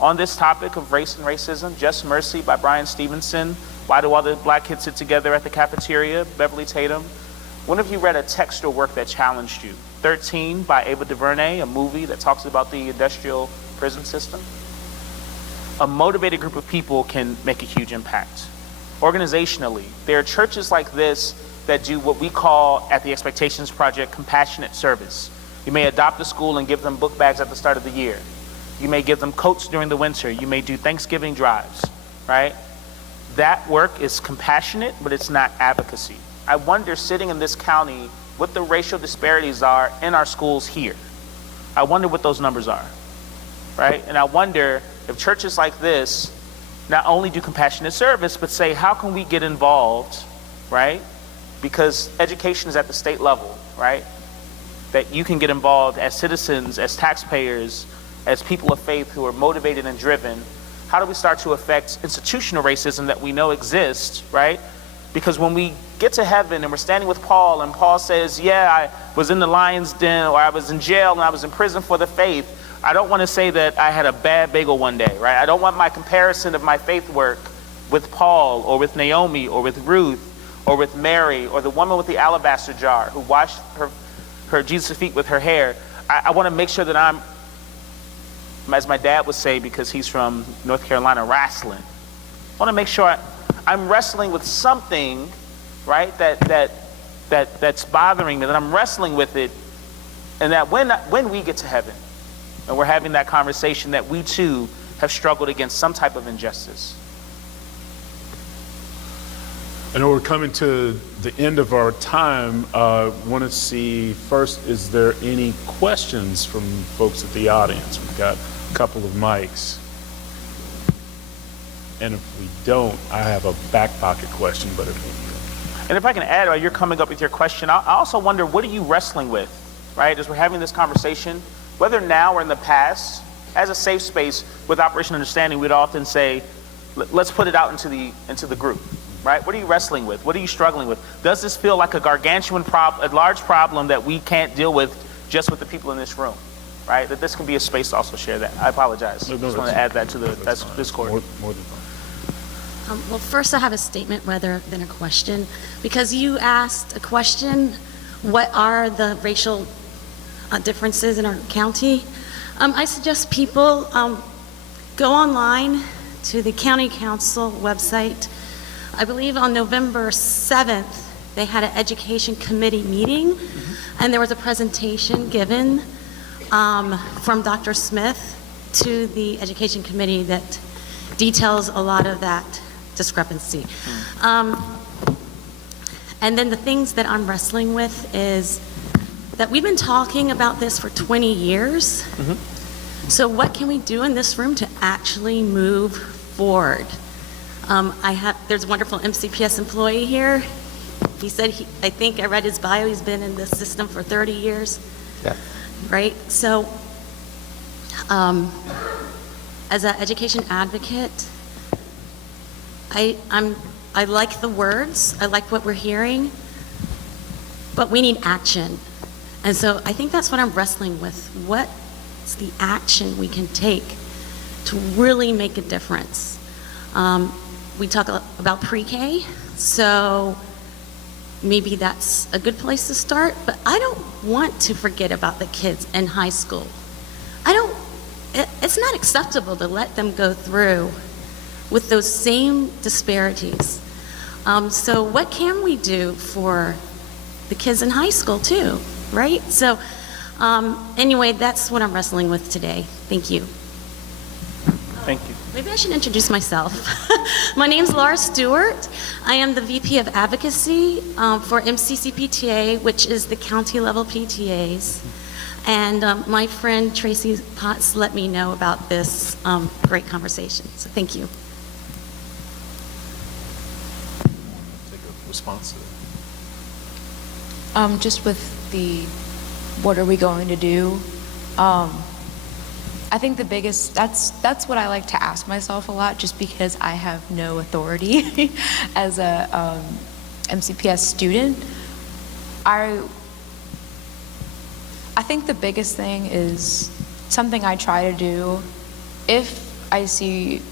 on this topic of race and racism, Just Mercy by Brian Stevenson, Why Do All the Black Kids Sit Together at the Cafeteria, Beverly Tatum. When have you read a text or work that challenged you? 13 by Ava DuVernay, a movie that talks about the industrial prison system. A motivated group of people can make a huge impact. Organizationally, there are churches like this that do what we call at the Expectations Project compassionate service. You may adopt a school and give them book bags at the start of the year. You may give them coats during the winter. You may do Thanksgiving drives, right? That work is compassionate, but it's not advocacy. I wonder, sitting in this county, what the racial disparities are in our schools here. I wonder what those numbers are, right? And I wonder if churches like this not only do compassionate service, but say, how can we get involved, right? Because education is at the state level, right? That you can get involved as citizens, as taxpayers, as people of faith who are motivated and driven. How do we start to affect institutional racism that we know exists, right? Because when we get to heaven and we're standing with Paul and Paul says, yeah, I was in the lion's den, or I was in jail and I was in prison for the faith, I don't want to say that I had a bad bagel one day, right? I don't want my comparison of my faith work with Paul or with Naomi or with Ruth or with Mary or the woman with the alabaster jar who washed her Jesus' feet with her hair. I want to make sure that I'm, as my dad would say, because he's from North Carolina, wrestling. I want to make sure I'm wrestling with something, right, that's bothering me, that I'm wrestling with it, and that when we get to heaven and we're having that conversation, that we too have struggled against some type of injustice. I know we're coming to the end of our time. Want to see first, is there any questions from folks at the audience? We've got a couple of mics. And if we don't, I have a back pocket question, but And if I can add, while you're coming up with your question, I also wonder, what are you wrestling with, right? As we're having this conversation, whether now or in the past, as a safe space with Operation Understanding, we'd often say, let's put it out into the group, right? What are you wrestling with? What are you struggling with? Does this feel like a gargantuan problem, a large problem that we can't deal with just with the people in this room, right? That this can be a space to also share that. I apologize. I just want to add that to the Discord. more than fine. Well, first I have a statement rather than a question, because you asked a question, what are the racial differences in our county? I suggest people go online to the county council website. I believe on November 7th, they had an education committee meeting, and there was a presentation given from Dr. Smith to the education committee that details a lot of that discrepancy. And then the things that I'm wrestling with is that we've been talking about this for 20 years. So what can we do in this room to actually move forward? There's a wonderful MCPS employee here. He said, I think I read his bio, he's been in this system for 30 years. Yeah. Right? So, as an education advocate, I like the words, I like what we're hearing, but we need action. And so I think that's what I'm wrestling with. What's the action we can take to really make a difference? We talk about pre-K, so maybe that's a good place to start, but I don't want to forget about the kids in high school. It's not acceptable to let them go through with those same disparities. So what can we do for the kids in high school too, right? So anyway, that's what I'm wrestling with today. Thank you. Thank you. Maybe I should introduce myself. My name's Laura Stewart. I am the VP of Advocacy for MCCPTA, which is the county level PTAs. And my friend Tracy Potts let me know about this great conversation. So thank you. Take a response to that. Just with the, what are we going to do? I think the biggest, that's what I like to ask myself a lot, just because I have no authority as a MCPS student. I think the biggest thing is something I try to do. If I see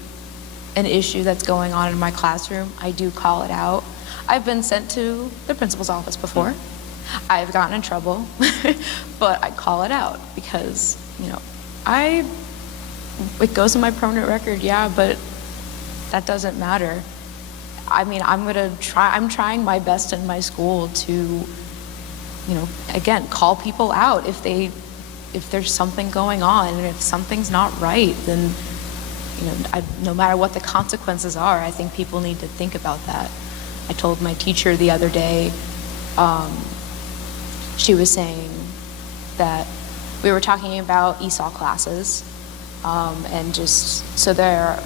an issue that's going on in my classroom, I do call it out. I've been sent to the principal's office before. I've gotten in trouble, but I call it out because, you know, it goes in my permanent record, yeah, but that doesn't matter. I mean, I'm trying my best in my school to, you know, again, call people out if there's something going on, and if something's not right, then, you know, no matter what the consequences are, I think people need to think about that. I told my teacher the other day, she was saying that we were talking about ESOL classes, and just, so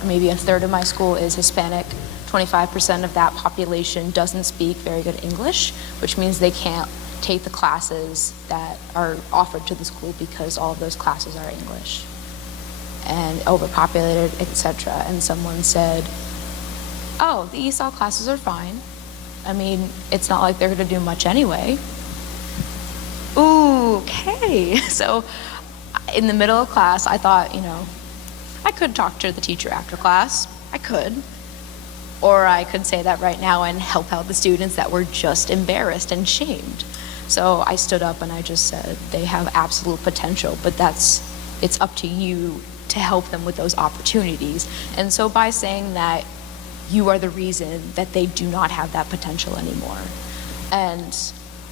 maybe a third of my school is Hispanic, 25% of that population doesn't speak very good English, which means they can't take the classes that are offered to the school because all of those classes are English and overpopulated, etc. And someone said, oh, the ESOL classes are fine. I mean, it's not like they're going to do much anyway. Ooh, okay. So in the middle of class, I thought, you know, I could talk to the teacher after class. I could. Or I could say that right now and help out the students that were just embarrassed and shamed. So I stood up and I just said, they have absolute potential, but it's up to you to help them with those opportunities. And so by saying that, you are the reason that they do not have that potential anymore. And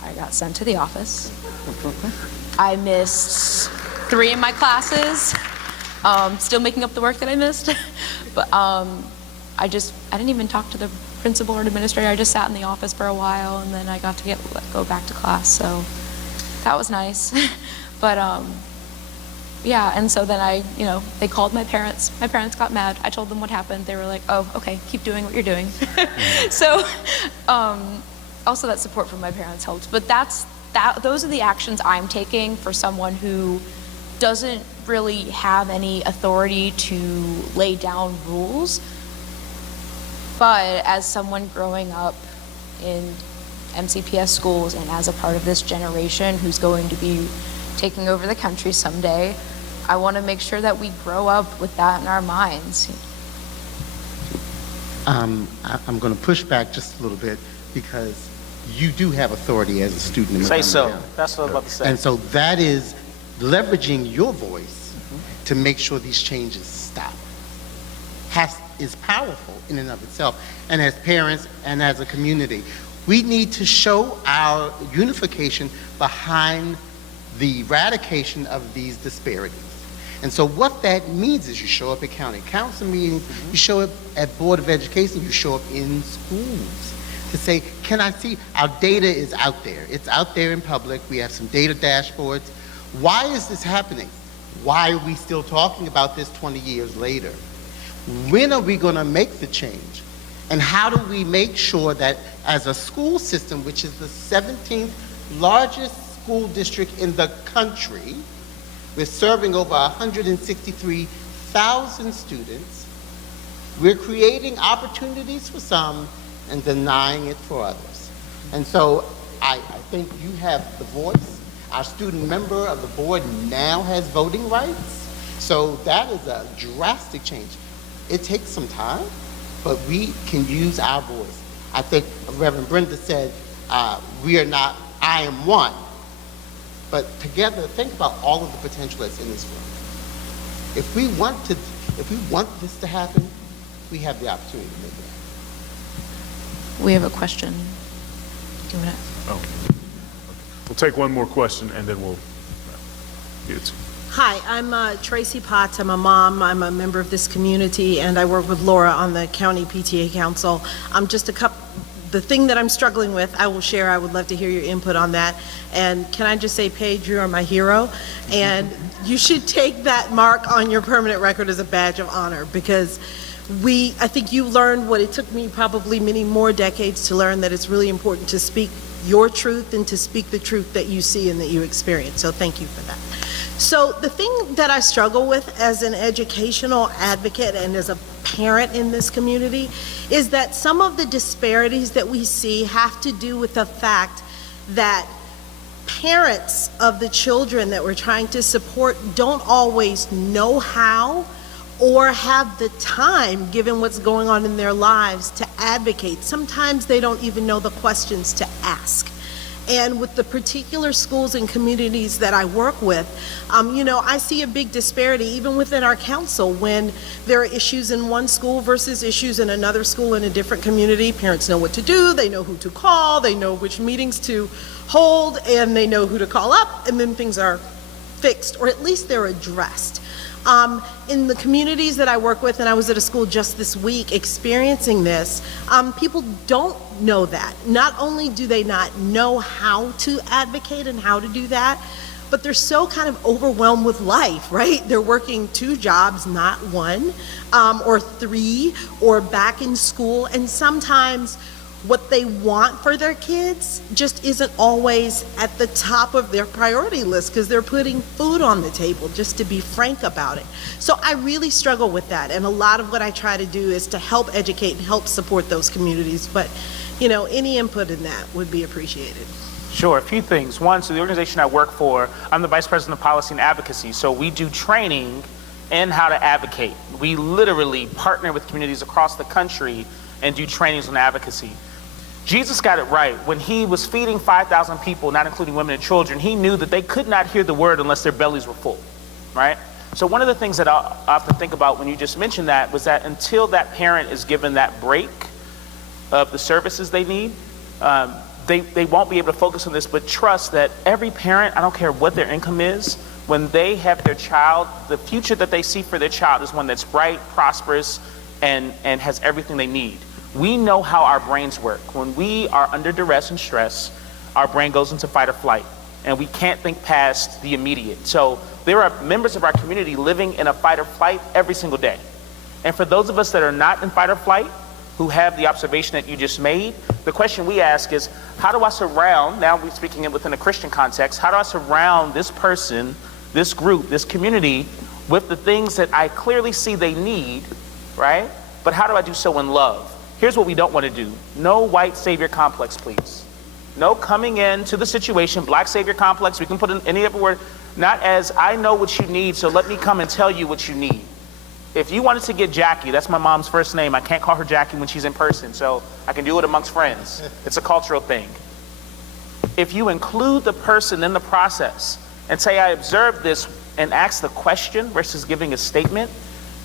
I got sent to the office. I missed 3 of my classes, still making up the work that I missed. But I didn't even talk to the principal or administrator. I just sat in the office for a while, and then I got to go back to class. So that was nice. But yeah, and so then they called my parents. My parents got mad. I told them what happened. They were like, oh, okay, keep doing what you're doing. So also that support from my parents helped. But those are the actions I'm taking for someone who doesn't really have any authority to lay down rules. But as someone growing up in MCPS schools and as a part of this generation who's going to be taking over the country someday, I want to make sure that we grow up with that in our minds. I'm going to push back just a little bit because you do have authority as a student in Say Montgomery so. County. That's what I was about to say. And so that is leveraging your voice to make sure these changes stop. Is powerful in and of itself. And as parents and as a community, we need to show our unification behind the eradication of these disparities. And so what that means is you show up at county council meetings, you show up at Board of Education, you show up in schools to say, can I see, our data is out there. It's out there in public. We have some data dashboards. Why is this happening? Why are we still talking about this 20 years later? When are we going to make the change? And how do we make sure that as a school system, which is the 17th largest school district in the country, we're serving over 163,000 students, we're creating opportunities for some and denying it for others. And so I think you have the voice. Our student member of the board now has voting rights. So that is a drastic change. It takes some time, but we can use our voice. I think Reverend Brenda said, we are not, I am one. But together, think about all of the potential that's in this room. If we want this to happen, we have the opportunity to make it happen. We have a question. Do you want to? Oh. We'll take one more question and then we'll get it. Hi, I'm Tracy Potts. I'm a mom. I'm a member of this community, and I work with Laura on the County PTA Council. The thing that I'm struggling with, I will share. I would love to hear your input on that. And can I just say, Paige, you are my hero, and you should take that mark on your permanent record as a badge of honor, because I think you learned what it took me probably many more decades to learn, that it's really important to speak your truth and to speak the truth that you see and that you experience. So thank you for that. So the thing that I struggle with as an educational advocate and as a parent in this community is that some of the disparities that we see have to do with the fact that parents of the children that we're trying to support don't always know how or have the time, given what's going on in their lives, to advocate. Sometimes they don't even know the questions to ask. And with the particular schools and communities that I work with, I see a big disparity even within our council when there are issues in one school versus issues in another school in a different community. Parents know what to do, they know who to call, they know which meetings to hold, and they know who to call up, and then things are fixed, or at least they're addressed. In the communities that I work with, and I was at a school just this week experiencing this, people don't know that. Not only do they not know how to advocate and how to do that, but they're so kind of overwhelmed with life, right? They're working 2 jobs, not 1, or 3, or back in school, and sometimes what they want for their kids just isn't always at the top of their priority list because they're putting food on the table, just to be frank about it. So I really struggle with that, and a lot of what I try to do is to help educate and help support those communities, but any input in that would be appreciated. Sure, a few things. One, so the organization I work for, I'm the Vice President of Policy and Advocacy, so we do training in how to advocate. We literally partner with communities across the country and do trainings on advocacy. Jesus got it right. When he was feeding 5,000 people, not including women and children, he knew that they could not hear the word unless their bellies were full, right? So one of the things that I often think about when you just mentioned that was that until that parent is given that break of the services they need, they won't be able to focus on this, but trust that every parent, I don't care what their income is, when they have their child, the future that they see for their child is one that's bright, prosperous, and has everything they need. We know how our brains work. When we are under duress and stress, our brain goes into fight or flight, and we can't think past the immediate. So there are members of our community living in a fight or flight every single day. And for those of us that are not in fight or flight, who have the observation that you just made, the question we ask is, how do I surround, now we're speaking it within a Christian context, how do I surround this person, this group, this community with the things that I clearly see they need, right? But how do I do so in love? Here's what we don't want to do. No white savior complex, please. No coming into the situation, black savior complex, we can put in any other word, not as I know what you need, so let me come and tell you what you need. If you wanted to get Jackie, that's my mom's first name. I can't call her Jackie when she's in person, so I can do it amongst friends. It's a cultural thing. If you include the person in the process and say, I observed this, and ask the question versus giving a statement,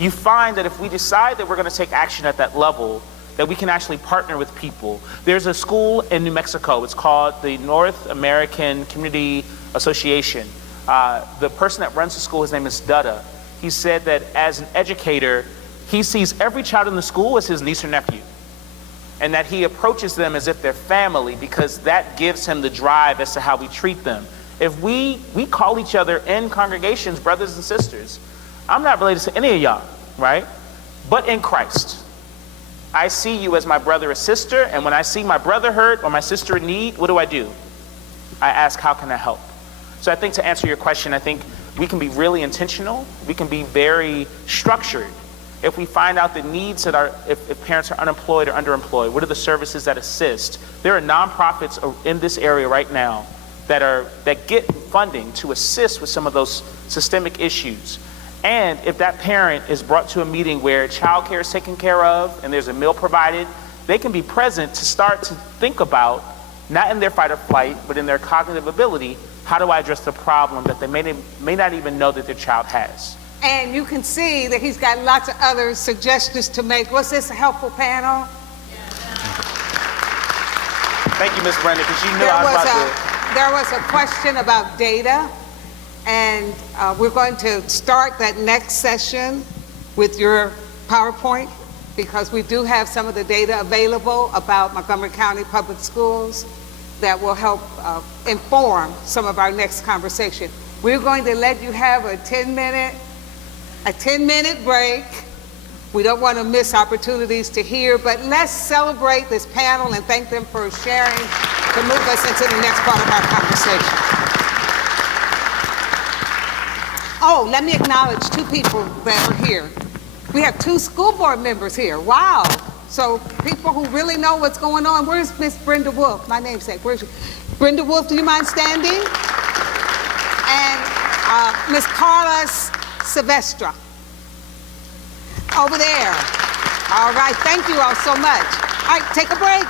you find that if we decide that we're going to take action at that level, that we can actually partner with people. There's a school in New Mexico. It's called the North American Community Association. The person that runs the school, his name is Dutta. He said that as an educator, he sees every child in the school as his niece or nephew, and that he approaches them as if they're family because that gives him the drive as to how we treat them. If we call each other in congregations brothers and sisters, I'm not related to any of y'all, right? But in Christ. I see you as my brother or sister, and when I see my brother hurt or my sister in need, what do? I ask, how can I help? So I think to answer your question, I think we can be really intentional. We can be very structured. If we find out the needs that if parents are unemployed or underemployed, what are the services that assist? There are nonprofits in this area right now that get funding to assist with some of those systemic issues. And if that parent is brought to a meeting where childcare is taken care of and there's a meal provided, they can be present to start to think about, not in their fight or flight, but in their cognitive ability, how do I address the problem that they may not even know that their child has? And you can see that he's got lots of other suggestions to make. Was this a helpful panel? Thank you, Ms. Brenda, because you knew I was about to... There was a question about data. And we're going to start that next session with your PowerPoint because we do have some of the data available about Montgomery County Public Schools that will help inform some of our next conversation. We're going to let you have a 10-minute break. We don't want to miss opportunities to hear, but let's celebrate this panel and thank them for sharing to move us into the next part of our conversation. Oh, let me acknowledge 2 people that are here. We have 2 school board members here. Wow. So people who really know what's going on. Where's Miss Brenda Wolf? My namesake. Where's she? Brenda Wolf, do you mind standing? And Miss Carla Silvestra. over there. All right, thank you all so much. All right, take a break.